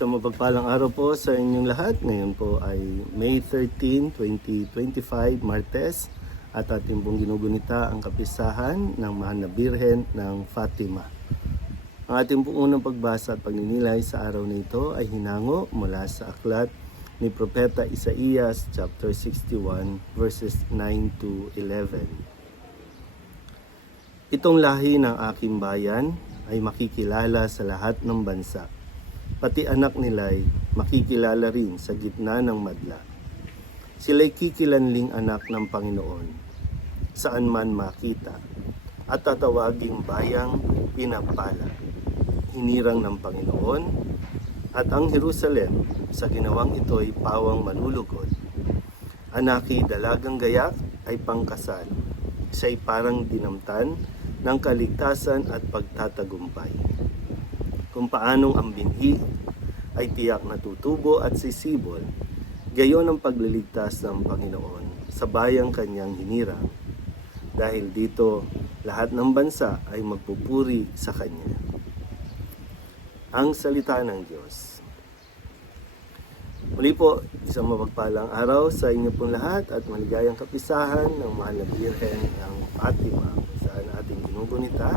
Isang mapagpalang araw po sa inyong lahat. Ngayon po ay May 13, 2025, Martes. At ating pong ginugunita ang kapisahan ng Mahal na Birhen ng Fatima. Ang ating pong unang pagbasa at pagninilay sa araw na ito ay hinango mula sa aklat ni Propeta Isaías chapter 61 verses 9 to 11. Itong lahi ng aking bayan ay makikilala sa lahat ng bansa. Pati anak nila'y makikilala rin sa gitna ng madla. Sila'y kikilanling anak ng Panginoon, saan man makita, at tatawaging bayang pinapala. Hinirang ng Panginoon, at ang Jerusalem sa ginawang ito'y pawang malulugod. Anaki dalagang gayak ay pangkasal. Siya'y parang dinamtan ng kaligtasan at pagtatagumpay. Kung paanong ang binhi ay tiyak na tutubo at sisibol, gayon ang pagliligtas ng Panginoon sa bayang kanyang hinirang. Dahil dito, lahat ng bansa ay magpupuri sa Kanya. Ang Salita ng Diyos. Muli po, isang mapagpalang araw sa inyo pong lahat at maligayang kapisahan ng mahal na Birhen ng Fatima kung saan ating ginugunita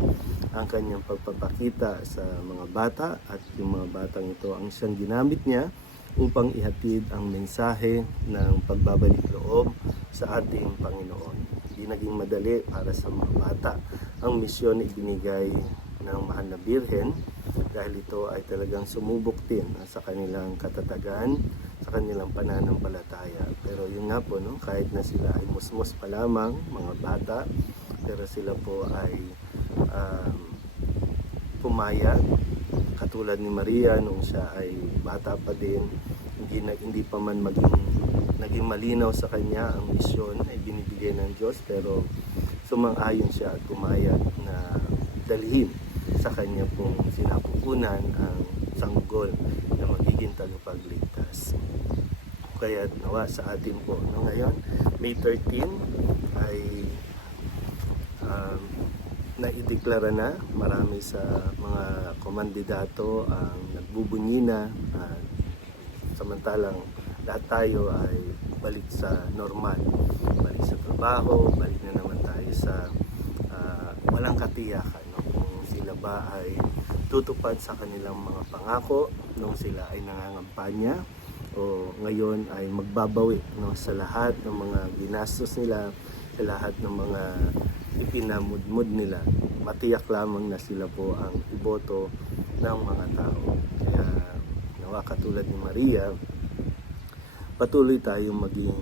ang kanyang pagpapakita sa mga bata at yung mga batang ito ang siyang ginamit niya upang ihatid ang mensahe ng pagbabalik loob sa ating Panginoon. Hindi naging madali para sa mga bata ang misyon na ibinigay ng mahal na Birhen dahil ito ay talagang sumubok din sa kanilang katatagan, sa kanilang pananampalataya. Pero yun nga po, no, kahit na sila ay musmos pa lamang, mga bata, pero sila po ay um, pumayag katulad ni Maria nung siya ay bata pa din hindi na hindi pa man maging naging malinaw sa kanya ang misyon ay binibigay ng Diyos pero sumang-ayon siya at pumayag na dalhin sa kanya pong sinapupunan ang sanggol na magiging tagapagligtas. Kaya nawa sa atin po no, ngayon, May 13 ay um, naideklara na marami sa mga komandidato ang nagbubunyi na at samantalang lahat tayo ay balik sa normal balik sa trabaho balik na naman tayo sa ah, walang katiyakan no? kung sila ba ay tutupad sa kanilang mga pangako nung sila ay nangangampanya o ngayon ay magbabawi no, sa lahat ng mga ginastos nila sa lahat ng mga ipinamudmud nila matiyak lamang na sila po ang iboto ng mga tao kaya nawa katulad ni Maria patuloy tayong maging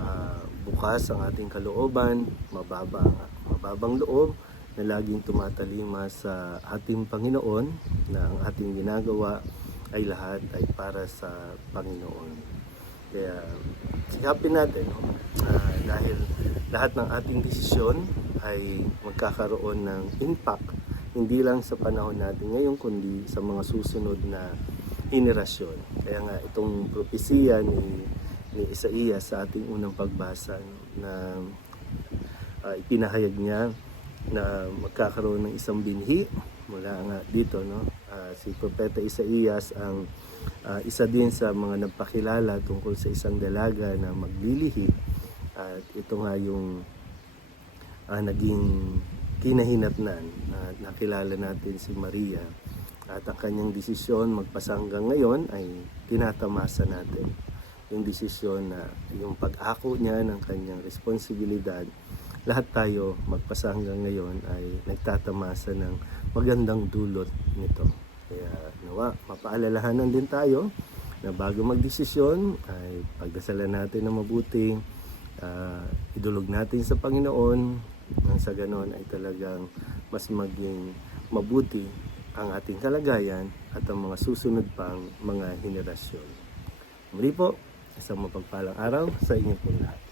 ah, bukas ang ating kalooban mababa mababang loob na laging tumatalima sa ating Panginoon na ang ating ginagawa ay lahat ay para sa Panginoon. Kaya sikapin natin no? Ah, lahat ng ating desisyon ay magkakaroon ng impact hindi lang sa panahon natin ngayon kundi sa mga susunod na henerasyon. Kaya nga itong propesiya ni ni Isaías sa ating unang pagbasa na ah, ipinahayag niya na magkakaroon ng isang binhi mula nga dito no Ah, si propeta Isaías ang ah, isa din sa mga nagpakilala tungkol sa isang dalaga na maglilihi at ito nga yung ah, naging kinahinatnan at nakilala natin si Maria at ang kanyang desisyon magpasanggang ngayon ay tinatamasa natin yung desisyon na yung pag-ako niya ng kanyang responsibilidad lahat tayo magpasa hanggang ngayon ay nagtatamasa ng magandang dulot nito. Kaya nawa, mapaalalahanan din tayo na bago magdesisyon ay pagdasalan natin ng mabuti, ah, idulog natin sa Panginoon nang sa ganon ay talagang mas maging mabuti ang ating kalagayan at ang mga susunod pang mga henerasyon. Muli po, isang mapagpalang araw sa inyo po lahat.